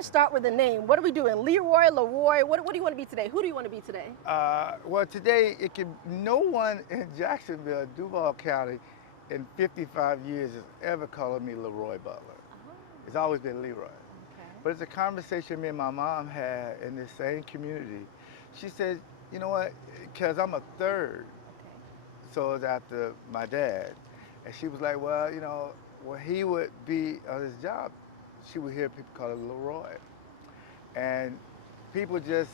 to start with the name. What are we doing? Leroy, Leroy, what do you want to be today? Who do you want to be today? Well, today, no one in Jacksonville, Duval County, in 55 years has ever called me Leroy Butler. Oh, It's always been Leroy. okay. But it's a conversation me and my mom had in this same community. She said, you know what, because I'm a third, Okay. so it's after my dad. And she was like, well, when he would be on his job, she would hear people call him Leroy. And people just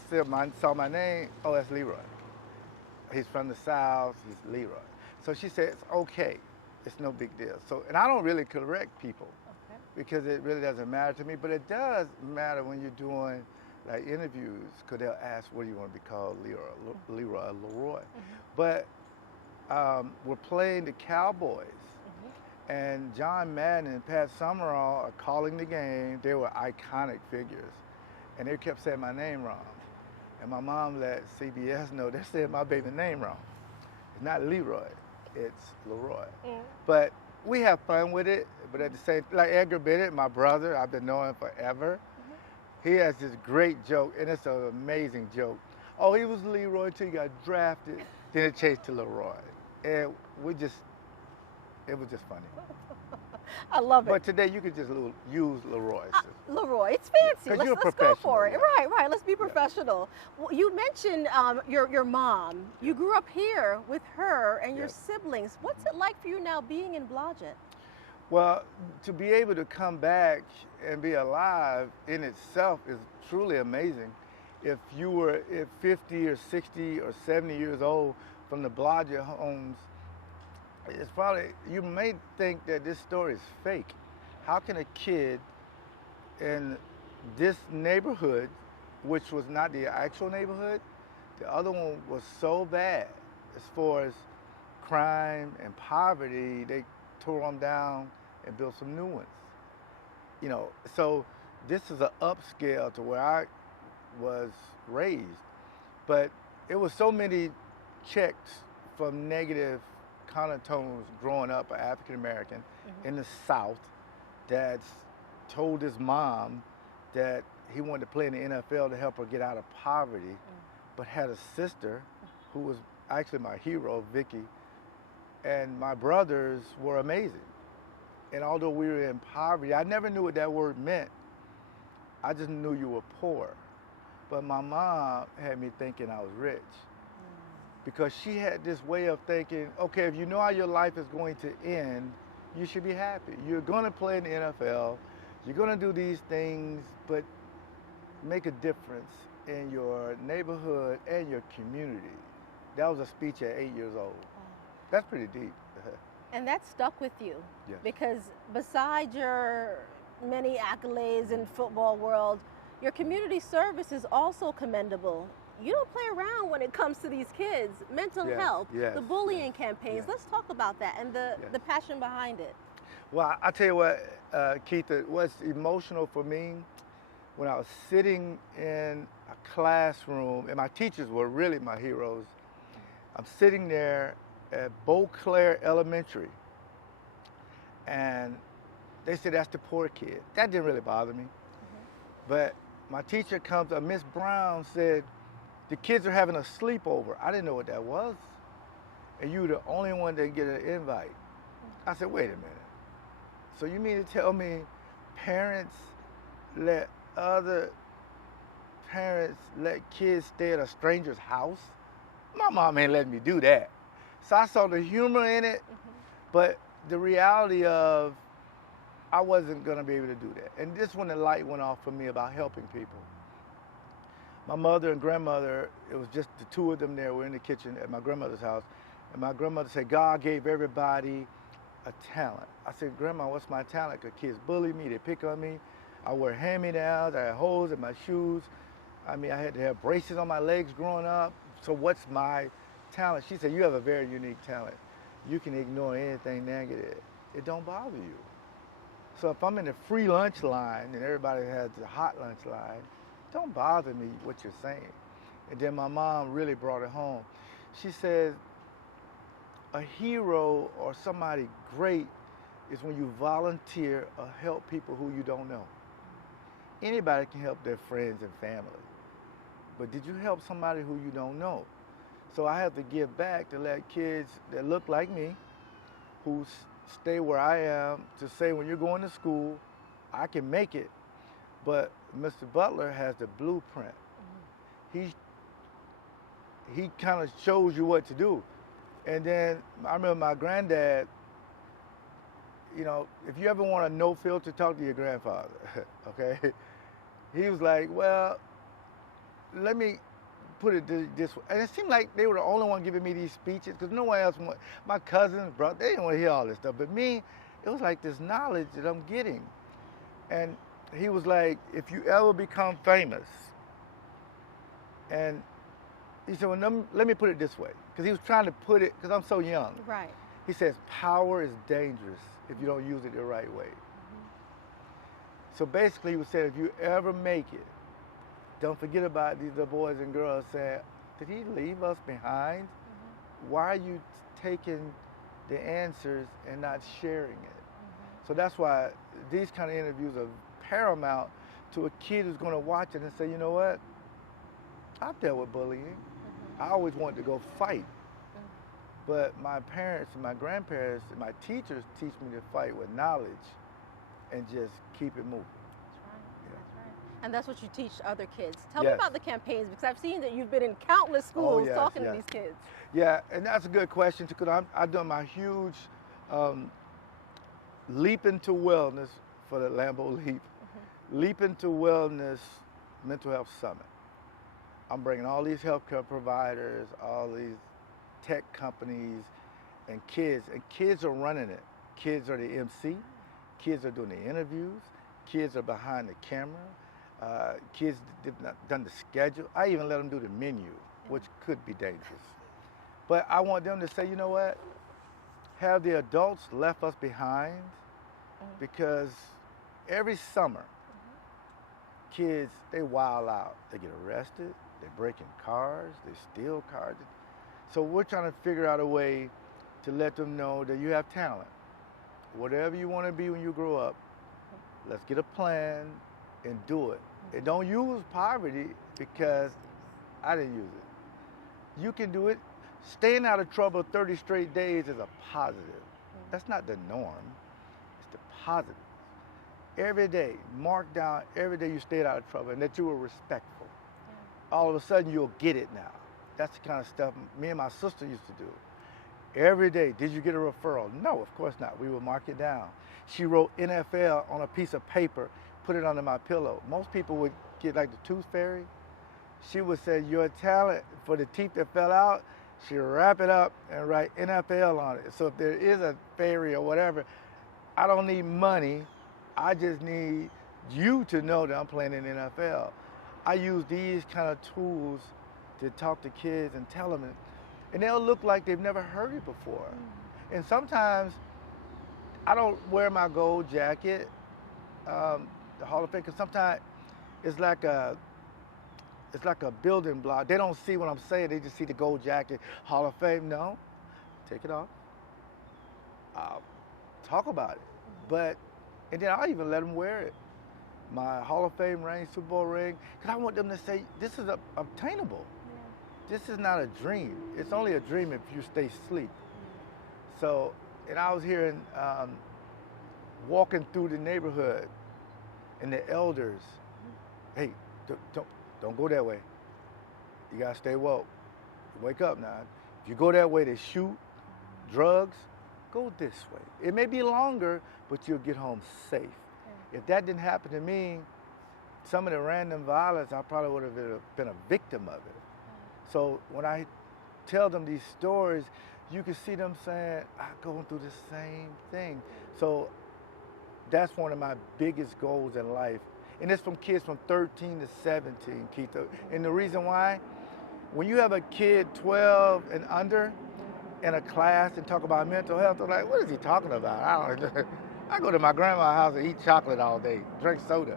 saw my name, oh, that's Leroy. He's from the South, he's Leroy. So she said, it's okay, it's no big deal. So, and I don't really correct people Okay. because it really doesn't matter to me, but it does matter when you're doing like interviews, because they'll ask, what do you want to be called, Leroy or Leroy? But we're playing the Cowboys, and John Madden and Pat Summerall are calling the game. They were iconic figures, and they kept saying my name wrong. And my mom let CBS know they're saying my baby name wrong. It's not Leroy, it's Leroy. But we have fun with it, but at the same, like Edgar Bennett, my brother, I've been knowing forever. He has this great joke, and it's an amazing joke. Oh, he was Leroy until he got drafted, then it changed to Leroy. And it was just funny. I love it. But today you could just use Leroy. Leroy, it's fancy. 'Cause Let's you're a go for it. professional, Right. Let's be professional. Well, you mentioned your mom. You grew up here with her and your Yes. siblings. What's it like for you now being in Blodgett? Well, to be able to come back and be alive in itself is truly amazing. If 50 or 60 or 70 years old from the Blodgett homes, it's probably, you may think that this story is fake. How can a kid in this neighborhood, which was not the actual neighborhood, the other one was so bad as far as crime and poverty, they tore them down and built some new ones. So this is an upscale to where I was raised. But it was so many checks from negative connotations growing up, an African American in the South, that's told his mom that he wanted to play in the NFL to help her get out of poverty, but had a sister who was actually my hero, Vicky, and my brothers were amazing. And although we were in poverty, I never knew what that word meant. I just knew you were poor. But my mom had me thinking I was rich, because she had this way of thinking, okay, if you know how your life is going to end, you should be happy. You're going to play in the NFL, you're going to do these things, but make a difference in your neighborhood and your community. That was a speech at 8 years old. That's pretty deep. And that stuck with you. Yes. Because besides your many accolades in football world, your community service is also commendable. You don't play around when it comes to these kids. Mental health, the bullying campaigns. Let's talk about that and the passion behind it. Well, I tell you what, Keitha, what's emotional for me, when I was sitting in a classroom, and my teachers were really my heroes. I'm sitting there at Beauclair Elementary, and they said, that's the poor kid. That didn't really bother me. But my teacher comes up, Miss Brown said, the kids are having a sleepover. I didn't know what that was. And you were the only one that get an invite. I said, wait a minute. So you mean to tell me parents let other parents let kids stay at a stranger's house? My mom ain't letting me do that. So I saw the humor in it, but the reality of I wasn't gonna be able to do that. And this when the light went off for me about helping people. My mother and grandmother, it was just the two of them there. We're in the kitchen at my grandmother's house. And my grandmother said, God gave everybody a talent. I said, Grandma, what's my talent? Because kids bully me, they pick on me. I wear hand-me-downs, I had holes in my shoes. I mean, I had to have braces on my legs growing up. So what's my talent? She said, you have a very unique talent. You can ignore anything negative. It don't bother you. So if I'm in the free lunch line and everybody has the hot lunch line, don't bother me what you're saying. And then my mom really brought it home. She said, a hero or somebody great is when you volunteer or help people who you don't know. Anybody can help their friends and family. But did you help somebody who you don't know? So I have to give back to let kids that look like me, who stay where I am, to say when you're going to school, I can make it. But Mr. Butler has the blueprint. He kind of shows you what to do. And then I remember my granddad, you know, if you ever want a no filter, talk to your grandfather, okay? He was like, well, let me put it this way. And it seemed like they were the only one giving me these speeches, because no one else, my cousins, brother, they didn't want to hear all this stuff. But me, it was like this knowledge that I'm getting. And he was like, if you ever become famous, and he said, well, let me put it this way, because he was trying to put it, because I'm so young. Right. He says, power is dangerous if you don't use it the right way. So basically, he was saying, if you ever make it, don't forget about these little boys and girls saying, did he leave us behind? Why are you taking the answers and not sharing it? So that's why these kind of interviews are paramount to a kid who's going to watch it and say, you know what? I've dealt with bullying. I always wanted to go fight. But my parents and my grandparents and my teachers teach me to fight with knowledge and just keep it moving. That's right. And that's what you teach other kids. Tell me about the campaigns, because I've seen that you've been in countless schools talking to these kids. Yeah, and that's a good question, because I've done my huge Leap into Wellness for the Lambeau Leap. Leap into Wellness Mental Health Summit. I'm bringing all these healthcare providers, all these tech companies, and kids are running it. Kids are the MC, kids are doing the interviews, kids are behind the camera, kids have done the schedule. I even let them do the menu, which could be dangerous. But I want them to say, you know what? Have the adults left us behind? Because every summer, kids, they wild out. They get arrested, they break in cars, they steal cars. So we're trying to figure out a way to let them know that you have talent. Whatever you want to be when you grow up, let's get a plan and do it. And don't use poverty, because I didn't use it. You can do it. Staying out of trouble 30 straight days is a positive. That's not the norm. It's the positive. Every day, mark down every day you stayed out of trouble and that you were respectful. All of a sudden, you'll get it now. That's the kind of stuff me and my sister used to do. Every day, did you get a referral? No, of course not. We would mark it down. She wrote NFL on a piece of paper, put it under my pillow. Most people would get like the tooth fairy. She would say, your talent for the teeth that fell out, she'd wrap it up and write NFL on it. So if there is a fairy or whatever, I don't need money. I just need you to know that I'm playing in the NFL. I use these kind of tools to talk to kids and tell them, and they'll look like they've never heard it before. And sometimes I don't wear my gold jacket, the Hall of Fame, because sometimes it's like a building block. They don't see what I'm saying. They just see the gold jacket, Hall of Fame. No, take it off. Talk about it. And then I'll even let them wear it. My Hall of Fame ring, Super Bowl ring, because I want them to say, this is obtainable. This is not a dream. It's only a dream if you stay asleep. So, and I was hearing, walking through the neighborhood, and the elders, hey, don't go that way. You gotta stay woke. Wake up now. If you go that way, they shoot, drugs. Go this way. It may be longer, but you'll get home safe. If that didn't happen to me, some of the random violence, I probably would have been a victim of it. So when I tell them these stories, you can see them saying, I'm going through the same thing. So that's one of my biggest goals in life. And it's from kids from 13 to 17, Keith. And the reason why, when you have a kid 12 and under in a class and talk about mental health, they're like, what is he talking about? I go to my grandma's house and eat chocolate all day, drink soda.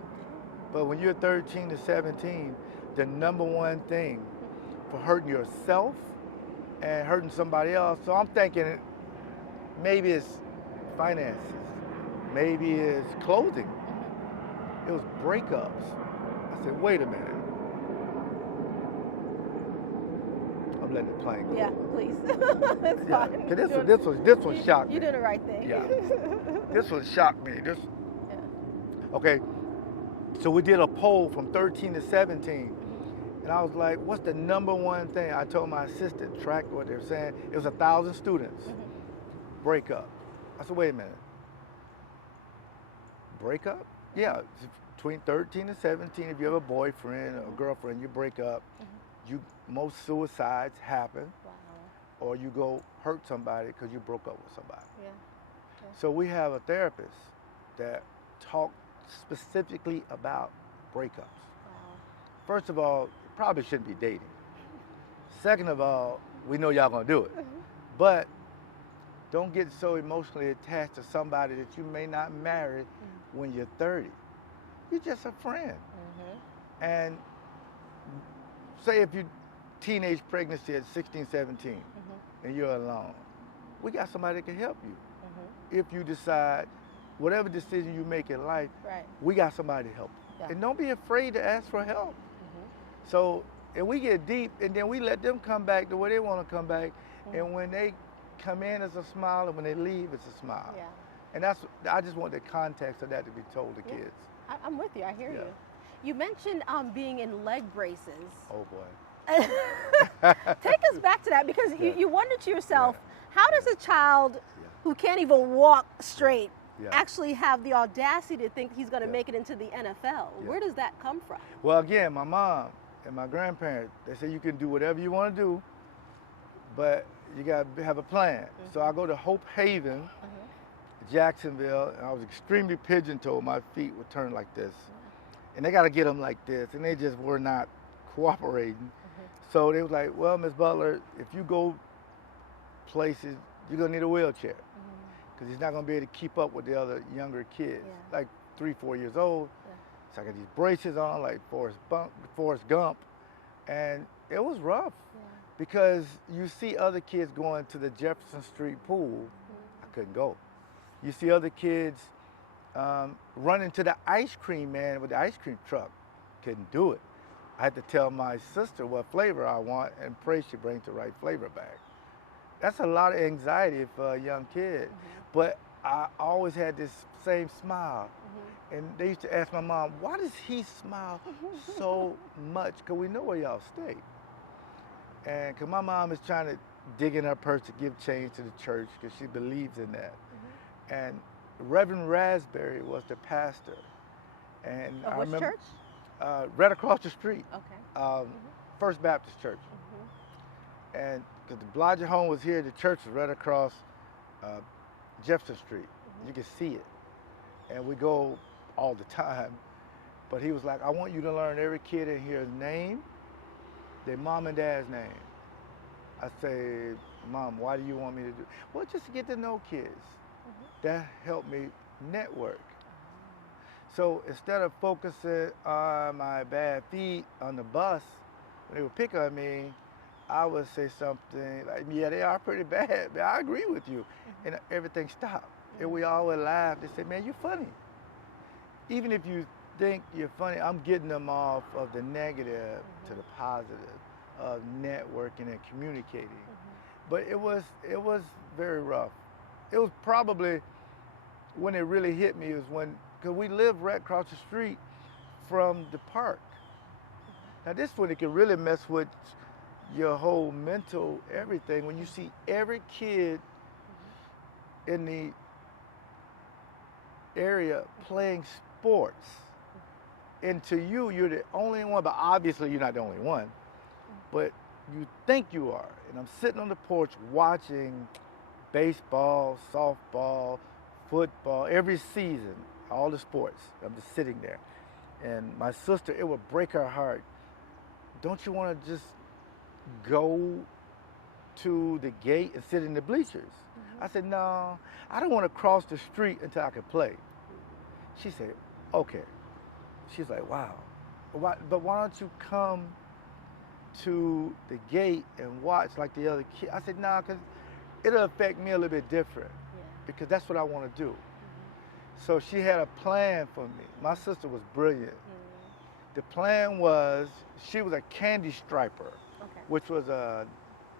But when you're 13 to 17, the number one thing for hurting yourself and hurting somebody else, so I'm thinking maybe it's finances, maybe it's clothing. It was breakups. I said, wait a minute. I'm letting the plane go. Yeah, please. It's fine. This one shocked me. You did the right thing. Yeah. This one shocked me. Okay. So we did a poll from 13 to 17. And I was like, what's the number one thing? I told my assistant, track what they're saying. It was 1,000 students. Break up. I said, wait a minute. Break up? Yeah, between 13 and 17, if you have a boyfriend or girlfriend, you break up. Most suicides happen. Wow. Or you go hurt somebody because you broke up with somebody. Yeah. So we have a therapist that talks specifically about breakups. Wow. First of all, probably shouldn't be dating. Second of all, we know y'all gonna do it. But don't get so emotionally attached to somebody that you may not marry when you're 30. You're just a friend. And say if you teenage pregnancy at 16, 17, and you're alone, we got somebody that can help you. If you decide, whatever decision you make in life, we got somebody to help you. And don't be afraid to ask for help. So, and we get deep, and then we let them come back the way they want to come back. And when they come in, it's a smile, and when they leave, it's a smile. And I just want the context of that to be told to kids. I'm with you. I hear you. You mentioned being in leg braces. Oh boy. Take us back to that, because you wonder to yourself, how does a child who can't even walk straight actually have the audacity to think he's going to make it into the NFL? Where does that come from? Well, again, my mom and my grandparents, they say you can do whatever you want to do, but you got to have a plan. So I go to Hope Haven, Jacksonville, and I was extremely pigeon-toed. My feet would turn like this. And they got to get them like this, and they just were not cooperating. So they was like, well, Ms. Butler, if you go places, you're going to need a wheelchair, because he's not going to be able to keep up with the other younger kids, like 3, 4 years old. So I got these braces on, like Forrest Gump, and it was rough, because you see other kids going to the Jefferson Street pool. I couldn't go. You see other kids running to the ice cream man with the ice cream truck. Couldn't do it. I had to tell my sister what flavor I want and pray she brings the right flavor back. That's a lot of anxiety for a young kid. But I always had this same smile. And they used to ask my mom, why does he smile so much? Because we know where y'all stay. And because my mom is trying to dig in her purse to give change to the church, because she believes in that. And Reverend Raspberry was the pastor. And I remember, which church? Right across the street. Okay. First Baptist Church. And because the Blodgett home was here, the church was right across Jefferson Street. You can see it. And we go all the time. But he was like, I want you to learn every kid in here's name, their mom and dad's name. I say, Mom, why do you want me to do? Well, just to get to know kids. That helped me network. So instead of focusing on my bad feet on the bus, when they would pick on me, I would say something like, yeah, they are pretty bad, but I agree with you. And everything stopped. And we all would laugh. They said, man, you're funny. Even if you think you're funny, I'm getting them off of the negative to the positive of networking and communicating. But it was very rough. It was probably when it really hit me is when, because we live right across the street from the park. Now this one, it can really mess with your whole mental everything when you see every kid in the area playing sports. And to you, you're the only one, but obviously you're not the only one, but you think you are. And I'm sitting on the porch watching baseball, softball, football, every season, all the sports. I'm just sitting there. And my sister, it would break her heart. Don't you want to just go to the gate and sit in the bleachers? I said, no, I don't want to cross the street until I can play. She said, okay. She's like, wow. But why don't you come to the gate and watch like the other kids? I said, no, because it'll affect me a little bit different, because that's what I want to do. So she had a plan for me. My sister was brilliant. The plan was, she was a candy striper, which was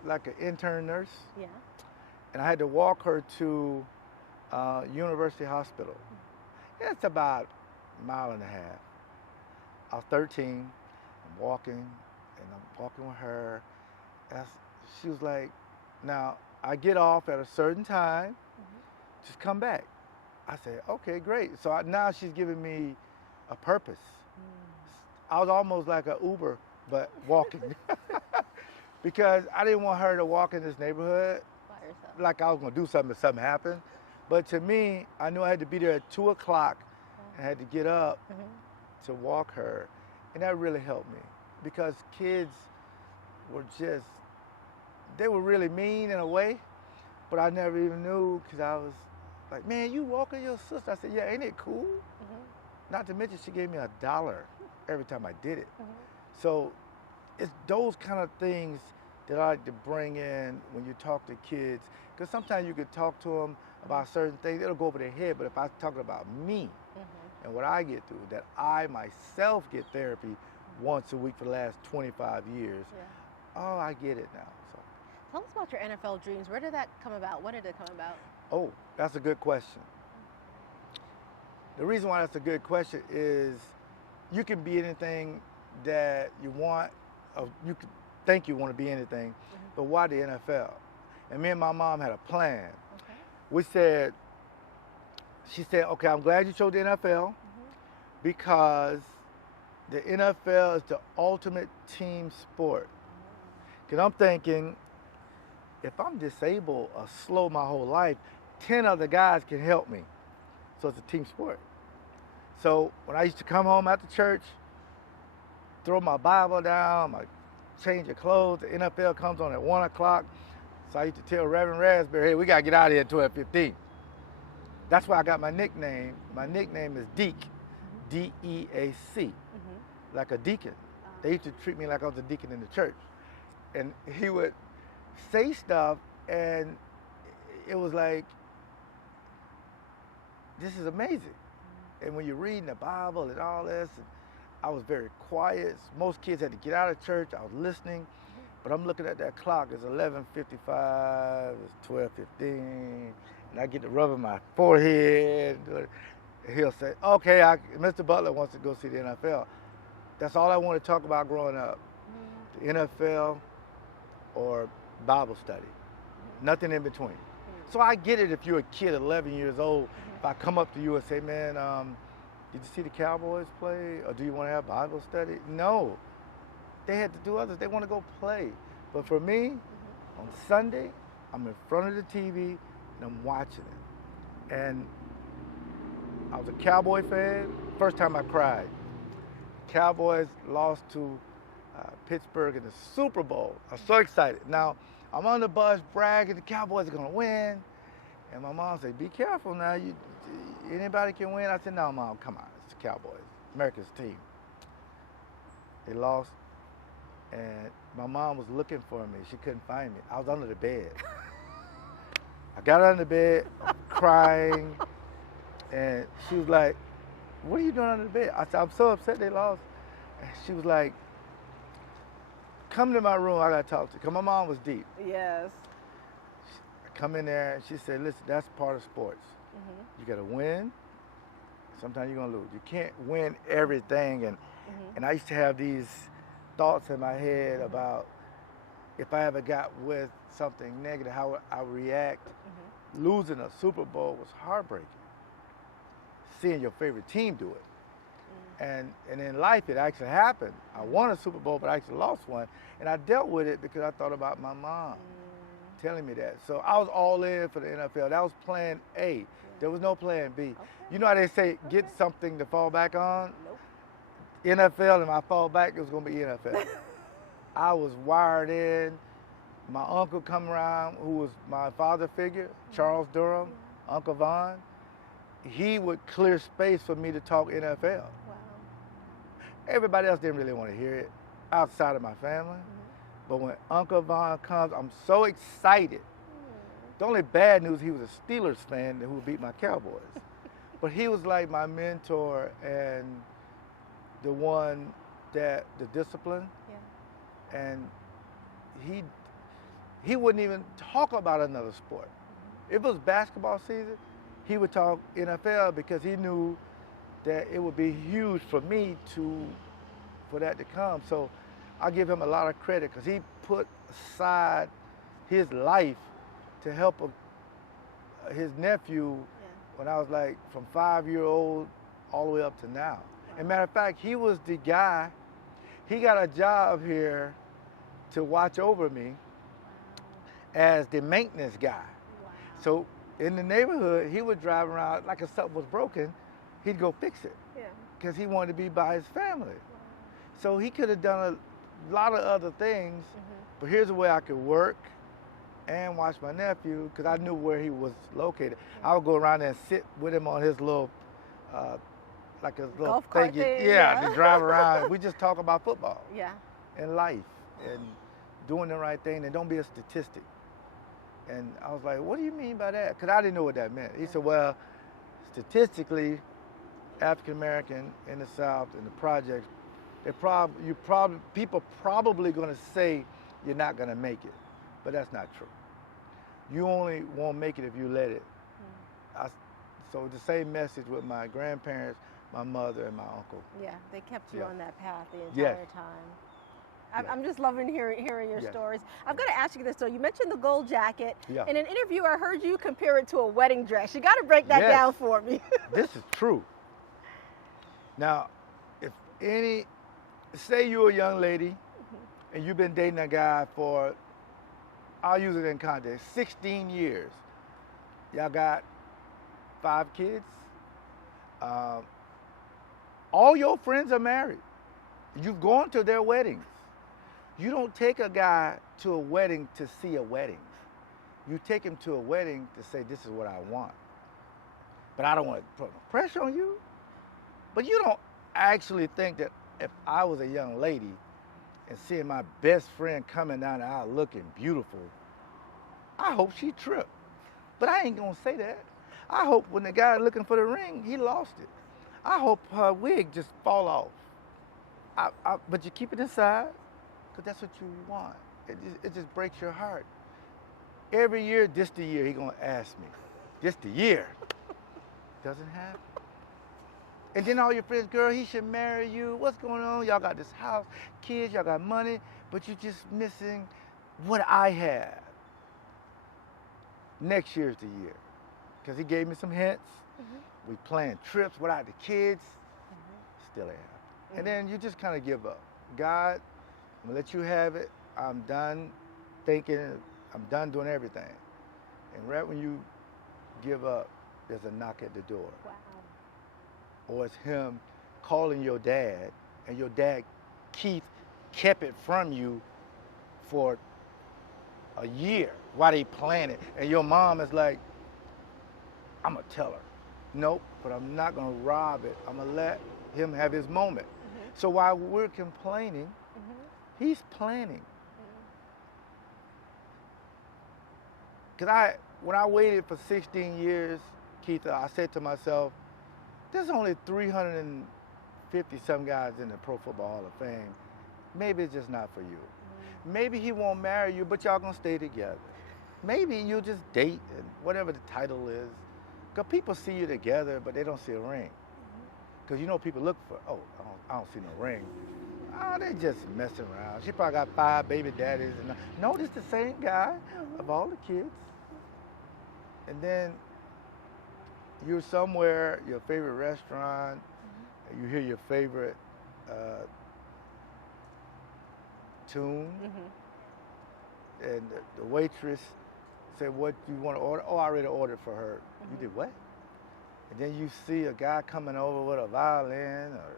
like an intern nurse. Yeah. And I had to walk her to University Hospital. It's about a mile and a half. I was 13, I'm walking, and I'm walking with her. She was like, now, I get off at a certain time, just come back. I said, okay, great. So now she's giving me a purpose. I was almost like an Uber, but walking. Because I didn't want her to walk in this neighborhood by herself, like I was gonna do something if something happened. But to me, I knew I had to be there at 2 o'clock and I had to get up to walk her. And that really helped me because kids were just, they were really mean in a way, but I never even knew because I was like, man, you walking your sister? I said, yeah, ain't it cool? Not to mention she gave me $1 every time I did it. So it's those kind of things that I like to bring in when you talk to kids, because sometimes you could talk to them about certain things, it'll go over their head, but if I'm talking about me and what I get through, that I myself get therapy once a week for the last 25 years, oh, I get it now. So. Tell us about your NFL dreams. Where did that come about? When did it come about? Oh, that's a good question. The reason why that's a good question is you can be anything that you want, or you can think you want to be anything, but why the NFL? And me and my mom had a plan. We said, she said, okay, I'm glad you chose the NFL because the NFL is the ultimate team sport. Because I'm thinking, if I'm disabled or slow my whole life, 10 other guys can help me. So it's a team sport. So when I used to come home after church, throw my Bible down, my change of clothes, the NFL comes on at 1 o'clock. So I used to tell Reverend Raspberry, hey, we got to get out of here at 12:15. That's why I got my nickname. My nickname is Deek, D-E-A-C, like a deacon. They used to treat me like I was a deacon in the church. And he would say stuff, and it was like, this is amazing. And when you're reading the Bible and all this, and I was very quiet. Most kids had to get out of church. I was listening. But I'm looking at that clock. It's 11:55. It's 12:15. And I get to rubbing my forehead. And he'll say, okay, Mr. Butler wants to go see the NFL. That's all I want to talk about growing up. The NFL or Bible study. Nothing in between. So I get it if you're a kid 11 years old. If I come up to you and say, man, did you see the Cowboys play? Or do you want to have Bible study? No. They had to do others. They want to go play. But for me, on Sunday, I'm in front of the TV and I'm watching it. And I was a Cowboy fan. First time I cried. Cowboys lost to Pittsburgh in the Super Bowl. I was so excited. Now, I'm on the bus bragging the Cowboys are going to win. And my mom said, be careful now. Anybody can win. I said, no, Mom, come on. It's the Cowboys, America's team. They lost. And my mom was looking for me. She couldn't find me. I was under the bed. I got under the bed, crying. And she was like, what are you doing under the bed? I said, I'm so upset they lost. And she was like, come to my room. I got to talk to you. Because my mom was deep. Yes. I come in there and she said, listen, that's part of sports. You got to win. Sometimes you're going to lose. You can't win everything. And I used to have these thoughts in my head about if I ever got with something negative, how I would react. Losing a Super Bowl was heartbreaking. Seeing your favorite team do it. And in life, it actually happened. I won a Super Bowl, but I actually lost one. And I dealt with it because I thought about my mom telling me that. So I was all in for the NFL. That was plan A. There was no plan B. You know how they say, get something to fall back on? NFL, and my fallback, it was going to be NFL. I was wired in. My uncle come around, who was my father figure, Charles Durham, Uncle Vaughn. He would clear space for me to talk NFL. Wow. Everybody else didn't really want to hear it outside of my family. But when Uncle Vaughn comes, I'm so excited. The only bad news, he was a Steelers fan who beat my Cowboys. But he was like my mentor and the one that the discipline. Yeah. And he wouldn't even talk about another sport. If it was basketball season, he would talk NFL because he knew that it would be huge for me for that to come. So I give him a lot of credit because he put aside his life to help his nephew when I was like from 5-year-old all the way up to now. As a matter of fact, he was the guy, he got a job here to watch over me as the maintenance guy. Wow. So in the neighborhood, he would drive around like if something was broken, he'd go fix it. Yeah. Because he wanted to be by his family. Wow. So he could have done a lot of other things, but here's a way I could work and watch my nephew because I knew where he was located. I would go around there and sit with him on his little, like a little golf cart thing. Yeah, to drive around. We just talk about football. Yeah. And life and doing the right thing and don't be a statistic. And I was like, what do you mean by that? Because I didn't know what that meant. He said, well, statistically, African American in the South in the projects, people probably going to say you're not going to make it, but that's not true. You only won't make it if you let it. So the same message with my grandparents, my mother, and my uncle. Yeah, they kept you on that path the entire time. I'm just loving hearing your stories. I've got to ask you this though. You mentioned the gold jacket. Yeah. In an interview, I heard you compare it to a wedding dress. You got to break that down for me. This is true. Now, say you're a young lady and you've been dating a guy for, I'll use it in context, 16 years. Y'all got 5 kids. All your friends are married. You've gone to their weddings. You don't take a guy to a wedding to see a wedding. You take him to a wedding to say, this is what I want. But I don't want to put no pressure on you. But you don't actually think that if I was a young lady and seeing my best friend coming down the aisle looking beautiful, I hope she tripped. But I ain't gonna say that. I hope when the guy looking for the ring, he lost it. I hope her wig just fall off. But you keep it inside, because that's what you want. It just breaks your heart. Every year, this the year he gonna ask me. This the year. Doesn't happen. And then all your friends, girl, he should marry you. What's going on? Y'all got this house, kids, y'all got money, but you're just missing what I have. Next year's the year. Because he gave me some hints. We planned trips without the kids. Still ain't happening. And then you just kind of give up. God, I'm gonna let you have it. I'm done thinking, I'm done doing everything. And right when you give up, there's a knock at the door. Wow. Or it's him calling your dad, and your dad, Keith, kept it from you for a year while they planned it. And your mom is like, I'm gonna tell her. Nope, but I'm not gonna rob it. I'm gonna let him have his moment. So while we're complaining, he's planning. Because when I waited for 16 years, Keith, I said to myself, there's only 350-some guys in the Pro Football Hall of Fame. Maybe it's just not for you. Maybe he won't marry you, but y'all gonna stay together. Maybe you'll just date and whatever the title is. Because people see you together, but they don't see a ring. Because you know people look for, I don't see no ring. They just messing around. She probably got 5 baby daddies. No, this the same guy of all the kids. And then you're somewhere, your favorite restaurant, and you hear your favorite tune, and the waitress said, what do you want to order? Oh, I already ordered for her. You did what? And then you see a guy coming over with a violin or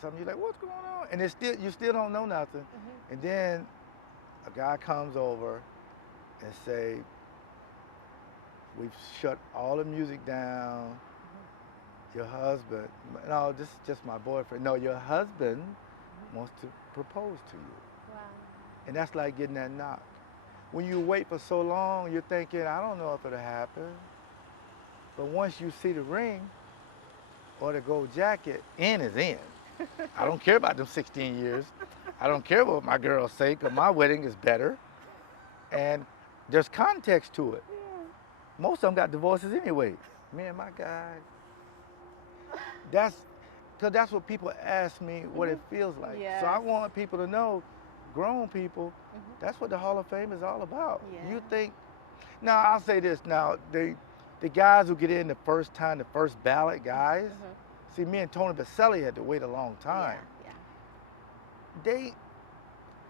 something. You're like, what's going on? And you still don't know nothing. And then a guy comes over and say, we've shut all the music down. Your husband, no, this is just my boyfriend. No, your husband wants to propose to you. Wow. And that's like getting that knock. When you wait for so long, you're thinking, I don't know if it'll happen. But once you see the ring or the gold jacket, in is in. I don't care about them 16 years. I don't care what my girls say, because my wedding is better. And there's context to it. Most of them got divorces anyway. Me and my guy. Because that's what people ask me what it feels like. Yes. So I want people to know, grown people, that's what the Hall of Fame is all about. Yeah. You think, now I'll say this now, the guys who get in the first time, the first ballot guys, see, me and Tony Baselli had to wait a long time.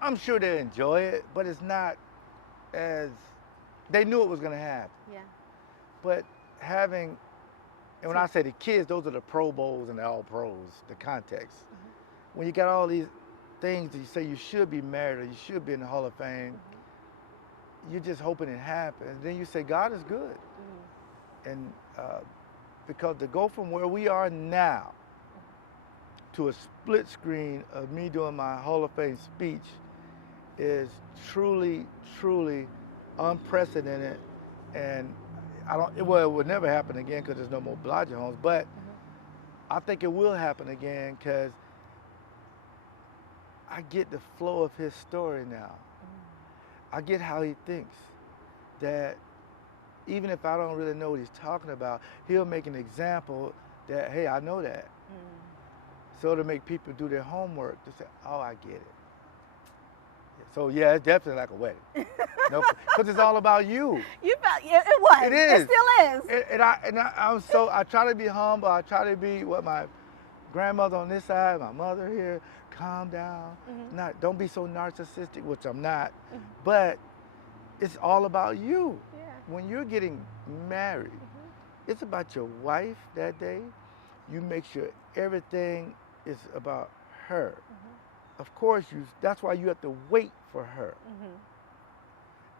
I'm sure they enjoy it, but it's not as, they knew it was going to happen. Yeah. But having, and when I say the kids, those are the Pro Bowls and the All Pros, the context. When you got all these things that you say you should be married or you should be in the Hall of Fame, you're just hoping it happens. Then you say, God is good. And because to go from where we are now to a split screen of me doing my Hall of Fame speech is truly, truly unprecedented. And it would never happen again because there's no more Bellagio homes, but I think it will happen again because I get the flow of his story now. I get how he thinks, that even if I don't really know what he's talking about, he'll make an example that, hey, I know that. So to make people do their homework to say, oh, I get it. So yeah, it's definitely like a wedding. Because it's all about you. You felt, it was. It is. It still is. I try to be humble. I try to be what my grandmother on this side, my mother here, calm down. Don't be so narcissistic, which I'm not. But it's all about you. Yeah. When you're getting married, it's about your wife that day. You make sure everything is about her. Of course, that's why you have to wait for her.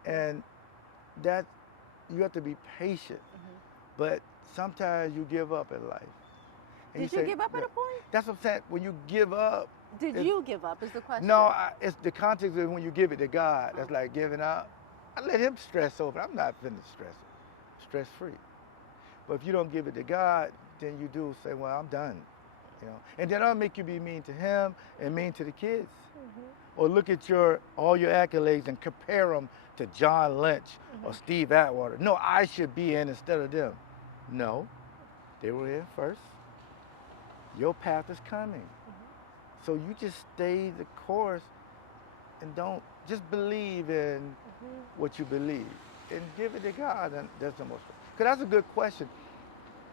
And that you have to be patient. But sometimes you give up in life. And Did you give up at a point? That's what I'm saying. When you give up. Did you give up is the question? No, it's the context of when you give it to God. That's like giving up. I let him stress over it. I'm not finna stress free. But if you don't give it to God, then you do say, well, I'm done. And then I'll make you be mean to him and mean to the kids. Or look at all your accolades and compare them to John Lynch or Steve Atwater. No, I should be in instead of them. No, they were in first. Your path is coming. So you just stay the course and don't just believe in what you believe and give it to God. And that's the most. Because that's a good question.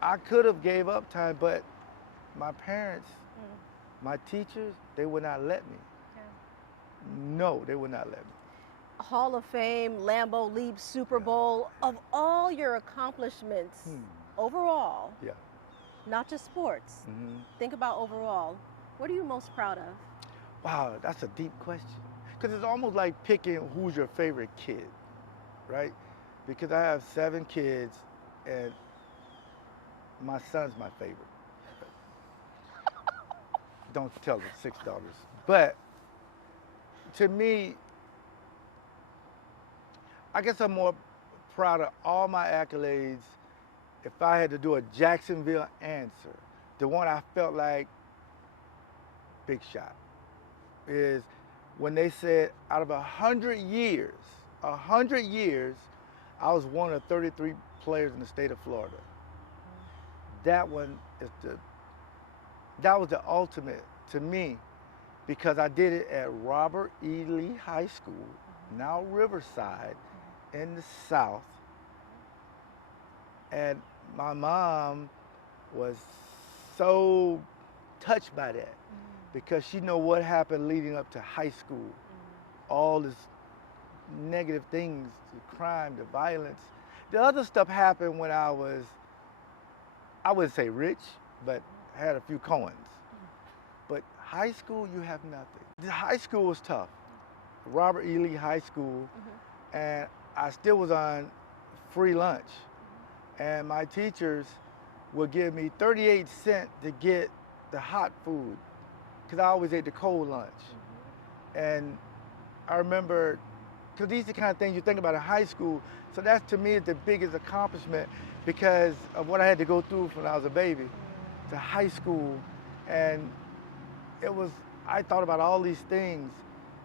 I could have gave up time, but my parents, my teachers, they would not let me. No, they would not let me. Hall of Fame, Lambeau Leap, Super Bowl, of all your accomplishments overall, not just sports, think about overall, what are you most proud of? Wow, that's a deep question. Because it's almost like picking who's your favorite kid, right? Because I have 7 kids and my son's my favorite. Don't tell the 6 daughters. But to me, I guess I'm more proud of all my accolades. If I had to do a Jacksonville answer, the one I felt like big shot is when they said out of 100 years, I was one of 33 players in the state of Florida. That one is that was the ultimate to me, because I did it at Robert E. Lee High School, now Riverside, in the South. And my mom was so touched by that because she know what happened leading up to high school. All this negative things, the crime, the violence. The other stuff happened when I wouldn't say rich, but had a few coins. But high school, you have nothing. The high school was tough. Robert E. Lee High School, and I still was on free lunch. And my teachers would give me 38 cents to get the hot food, because I always ate the cold lunch. And I remember because these are the kind of things you think about in high school. So that's, to me, is the biggest accomplishment because of what I had to go through when I was a baby to high school. And I thought about all these things.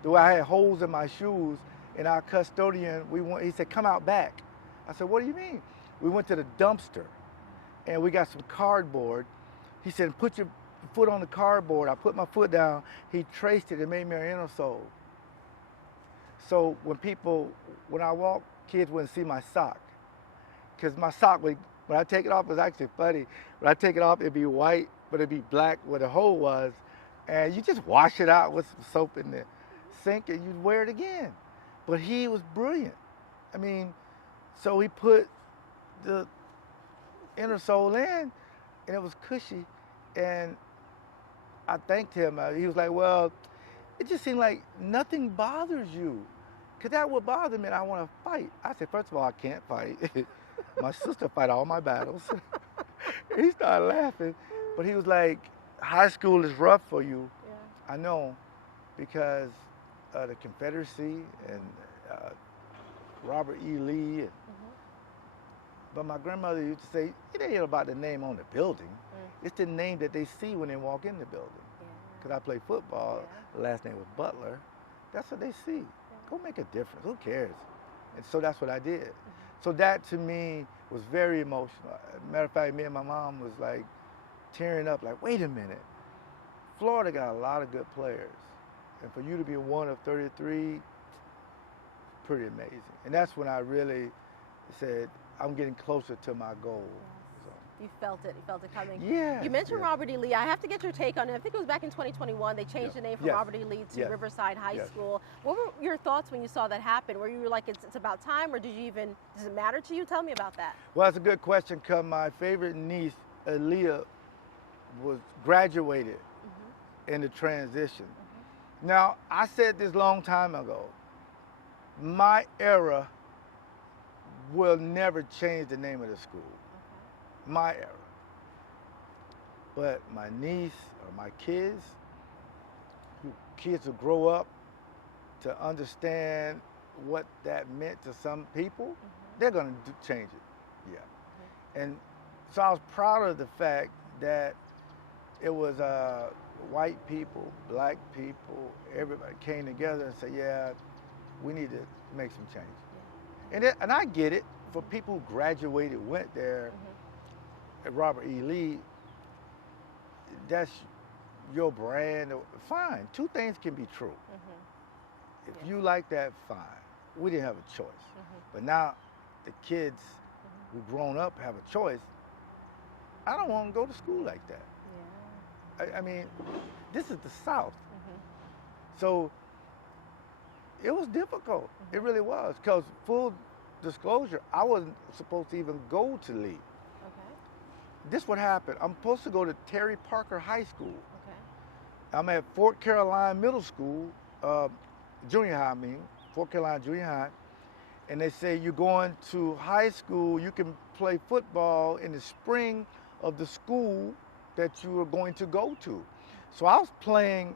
The way I had holes in my shoes, and our custodian, he said, come out back. I said, what do you mean? We went to the dumpster, and we got some cardboard. He said, put your foot on the cardboard. I put my foot down. He traced it and made me an inner sole. So when I walk, kids wouldn't see my sock. Because my sock, when I take it off, it's actually funny. When I take it off, it'd be white, but it'd be black where the hole was. And you just wash it out with some soap in the sink and you'd wear it again. But he was brilliant. I mean, so he put the inner sole in, and it was cushy. And I thanked him. He was like, well, it just seemed like nothing bothers you. Because that would bother me, and I want to fight. I said, first of all, I can't fight. My sister fight all my battles. He started laughing. But he was like, high school is rough for you. Yeah. I know, because the Confederacy and Robert E. Lee. And, but my grandmother used to say, it ain't about the name on the building. It's the name that they see when they walk in the building. Because I played football, the last name was Butler. That's what they see. Go make a difference. Who cares? And so that's what I did. So that to me was very emotional. Matter of fact, me and my mom was like tearing up, like, wait a minute. Florida got a lot of good players. And for you to be one of 33, pretty amazing. And that's when I really said, I'm getting closer to my goal. You felt it. You felt it coming. Yeah. You mentioned Robert E. Lee. I have to get your take on it. I think it was back in 2021. They changed the name from Robert E. Lee to Riverside High School. What were your thoughts when you saw that happen? Were you like, it's about time, or does it matter to you? Tell me about that. Well, that's a good question, because my favorite niece, Aaliyah, was graduated in the transition. Now, I said this long time ago. My era will never change the name of the school. My era. But my niece or my kids will grow up to understand what that meant to some people, they're going to change it. Yeah. And so I was proud of the fact that it was white people, black people, everybody came together and said, yeah, we need to make some change. And I get it. For people who graduated, went there, at Robert E. Lee, that's your brand. Fine, two things can be true. If you like that, fine. We didn't have a choice. But now the kids who've grown up have a choice. I don't want to go to school like that. I mean, this is the South. So it was difficult. It really was. Because full disclosure, I wasn't supposed to even go to Lee. This what happened. I'm supposed to go to Terry Parker High School. I'm at Fort Caroline Middle School, junior high, Fort Caroline Junior High. And they say, you're going to high school, you can play football in the spring of the school that you are going to go to. So I was playing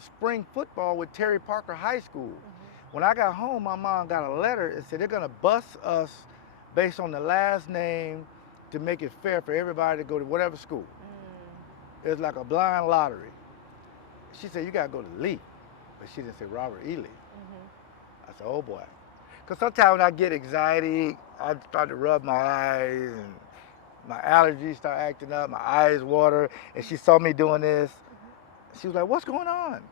spring football with Terry Parker High School. When I got home, my mom got a letter and said they're gonna bus us based on the last name to make it fair for everybody to go to whatever school. It's like a blind lottery. She said, you gotta go to Lee. But she didn't say Robert E. Lee. I said, oh boy. Because sometimes when I get anxiety, I start to rub my eyes and my allergies start acting up, my eyes water, and she saw me doing this. She was like, what's going on?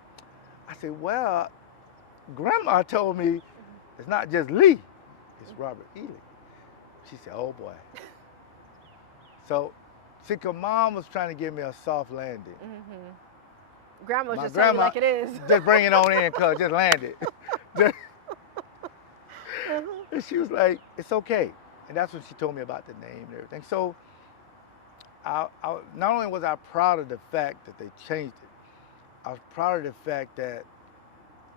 I said, well, Grandma told me it's not just Lee, it's Robert E. Lee. She said, oh boy. So, see, 'cause Mom was trying to give me a soft landing. Grandma was just telling you like it is. Just bring it on in, cuz, just land it. And she was like, it's okay. And that's what she told me about the name and everything. So, not only was I proud of the fact that they changed it, I was proud of the fact that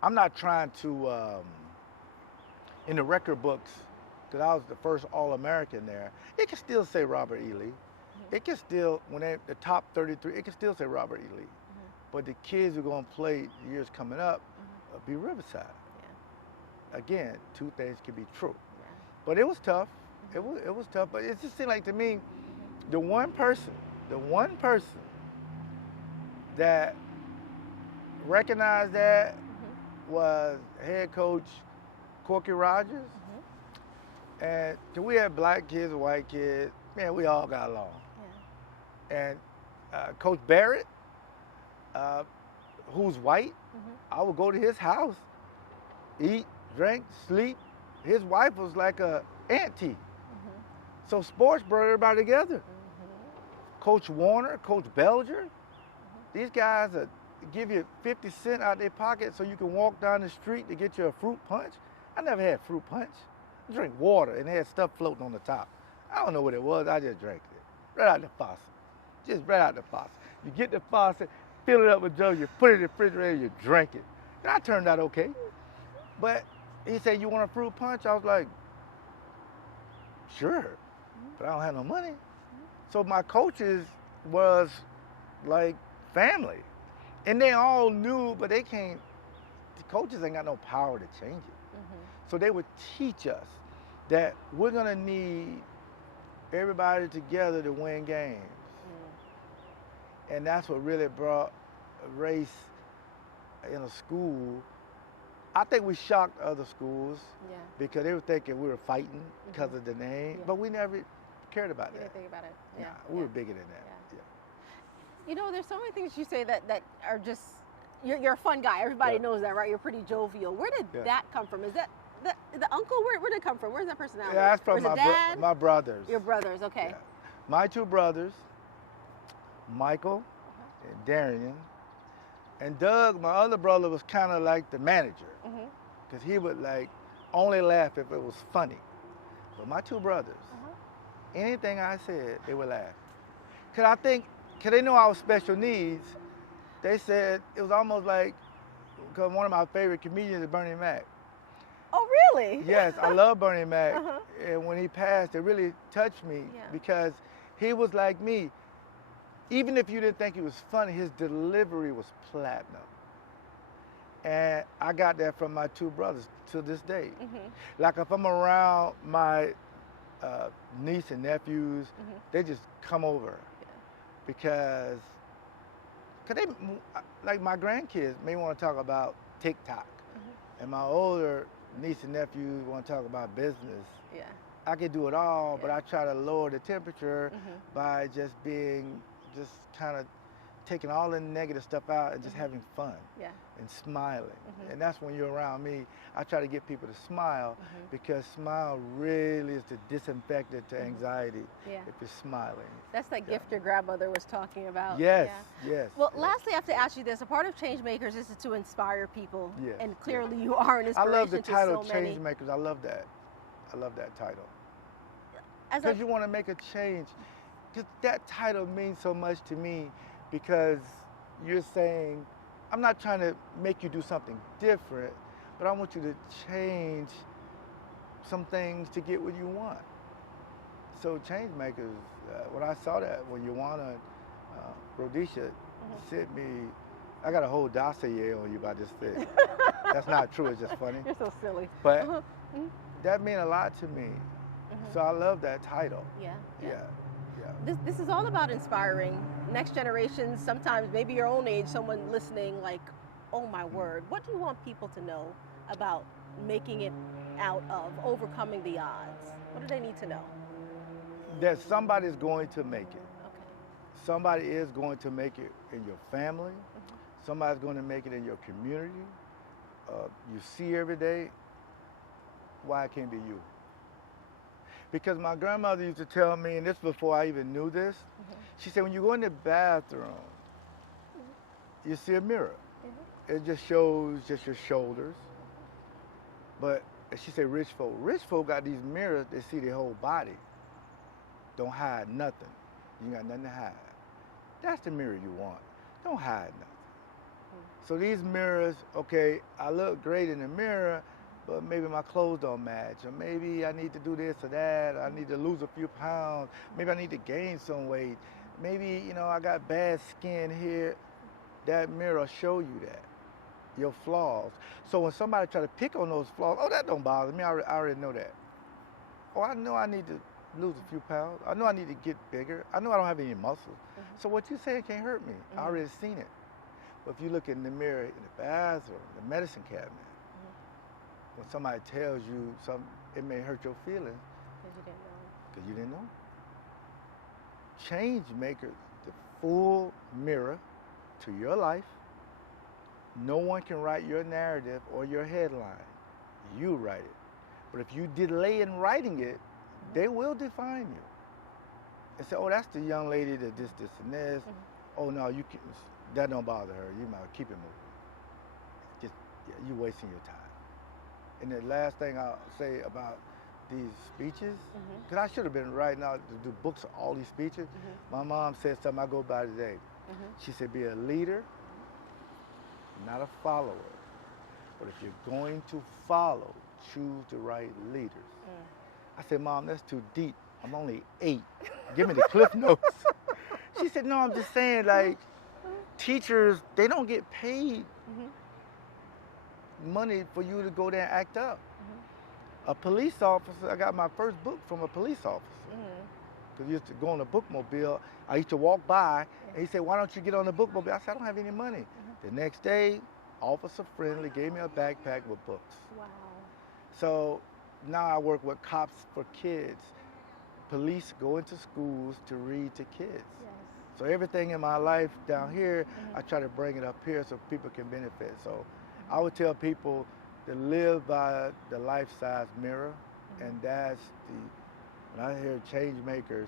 I'm not trying to, in the record books, because I was the first All-American there, it can still say Robert E. Lee. It can still, when they're the top 33, it can still say Robert E. Lee. But the kids who are going to play years coming up be Riverside. again, two things can be true. Yeah. But it was tough. It was tough. But it just seemed like to me, the one person that recognized that was head coach Corky Rogers. And we had black kids and white kids. Man, we all got along. Yeah. And Coach Barrett, who's white, I would go to his house, eat, drink, sleep. His wife was like a auntie. So sports brought everybody together. Coach Warner, Coach Belger, these guys give you 50 cents out of their pocket so you can walk down the street to get you a fruit punch. I never had fruit punch. I drink water and it had stuff floating on the top. I don't know what it was, I just drank it. Right out the faucet. Just right out the faucet. You get the faucet, fill it up with Joe, you put it in the refrigerator, you drink it. And I turned out okay. But he said, you want a fruit punch? I was like, sure, but I don't have no money. So my coaches was like family. And they all knew, but the coaches ain't got no power to change it. So they would teach us that we're gonna need everybody together to win games. And that's what really brought race in a school. I think we shocked other schools because they were thinking we were fighting because of the name, but we never cared about that. You didn't think about it. Yeah, we were bigger than that. Yeah. You know, there's so many things you say that are just, you're a fun guy. Everybody knows that, right? You're pretty jovial. Where did that come from? Is that the uncle? Where did it come from? Where's that personality? Yeah, that's from my brothers. Your brothers, okay. Yeah. My two brothers, Michael and Darian. And Doug, my other brother, was kind of like the manager. Because he would like only laugh if it was funny. But my two brothers, anything I said, they would laugh. Because they know I was special needs, they said it was almost like, because one of my favorite comedians is Bernie Mac. Oh, really? Yes, I love Bernie Mac. And when he passed, it really touched me because he was like me. Even if you didn't think he was funny, his delivery was platinum. And I got that from my two brothers to this day. Like if I'm around my niece and nephews, they just come over because they, like my grandkids may want to talk about TikTok. And my older niece and nephews want to talk about business. Yeah. I can do it all, but I try to lower the temperature by just kind of taking all the negative stuff out and just having fun and smiling. And that's when you're around me, I try to get people to smile because smile really is the disinfectant to anxiety if you're smiling. That's that gift your grandmother was talking about. Yes, yes. Well, lastly, I have to ask you this. A part of Changemakers is to inspire people. Yes. And clearly you are an inspiration I love the title to so many. Changemakers. I love that. I love that title. Because you want to make a change. Because that title means so much to me because you're saying, I'm not trying to make you do something different, but I want you to change some things to get what you want. So Changemakers, when I saw that, when Joanna Rhodesha sent me, I got a whole dossier on you about this thing. That's not true, it's just funny. You're so silly. But that meant a lot to me. So I love that title. Yeah. This is all about inspiring next generations, sometimes maybe your own age, someone listening like, oh my word, what do you want people to know about making it out of, overcoming the odds? What do they need to know? That somebody's going to make it. Okay. Somebody is going to make it in your family. Somebody's going to make it in your community. You see every day. Why it can't be you? Because my grandmother used to tell me, and this before I even knew this, she said, when you go in the bathroom, you see a mirror. It just shows just your shoulders. But she said, rich folk got these mirrors, they see their whole body. Don't hide nothing. You got nothing to hide. That's the mirror you want. Don't hide nothing. So these mirrors, okay, I look great in the mirror, but maybe my clothes don't match, or maybe I need to do this or that, I need to lose a few pounds, maybe I need to gain some weight, maybe, I got bad skin here. That mirror will show you that. your flaws. So when somebody try to pick on those flaws, oh, that don't bother me. I already know that. Oh, I know I need to lose a few pounds. I know I need to get bigger. I know I don't have any muscles. So what you say can't hurt me. I already seen it. But if you look in the mirror, in the bathroom, the medicine cabinet, when somebody tells you something, it may hurt your feelings. Because you didn't know. Change makers, the full mirror to your life. No one can write your narrative or your headline. You write it. But if you delay in writing it, they will define you. And say, oh, that's the young lady that this, and this. Oh, no, you can, that don't bother her. You might keep it moving. Just, you're wasting your time. And the last thing I'll say about these speeches, because I should have been writing out the books of all these speeches. My mom said something I go by today. She said, be a leader, not a follower. But if you're going to follow, choose the right leaders. I said, Mom, that's too deep. I'm only 8. Give me the cliff notes. She said, no, I'm just saying, like, teachers, they don't get paid money for you to go there and act up. A police officer, I got my first book from a police officer. Because I used to go on a bookmobile. I used to walk by, and he said, why don't you get on the bookmobile? I said, I don't have any money. The next day, Officer Friendly gave me a backpack with books. Wow. So now I work with Cops for Kids. Police go into schools to read to kids. Yes. So everything in my life down here, I try to bring it up here so people can benefit. So I would tell people to live by the life-size mirror, and that's when I hear change makers,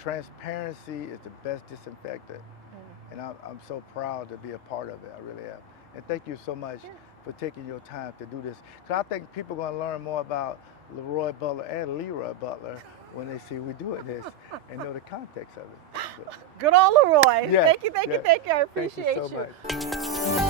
transparency is the best disinfectant. And I'm so proud to be a part of it, I really am. And thank you so much for taking your time to do this. Because I think people are going to learn more about Leroy Butler and Leroy Butler when they see we doing this and know the context of it. So. Good old Leroy. Yeah, Thank you. I appreciate Thank you so much.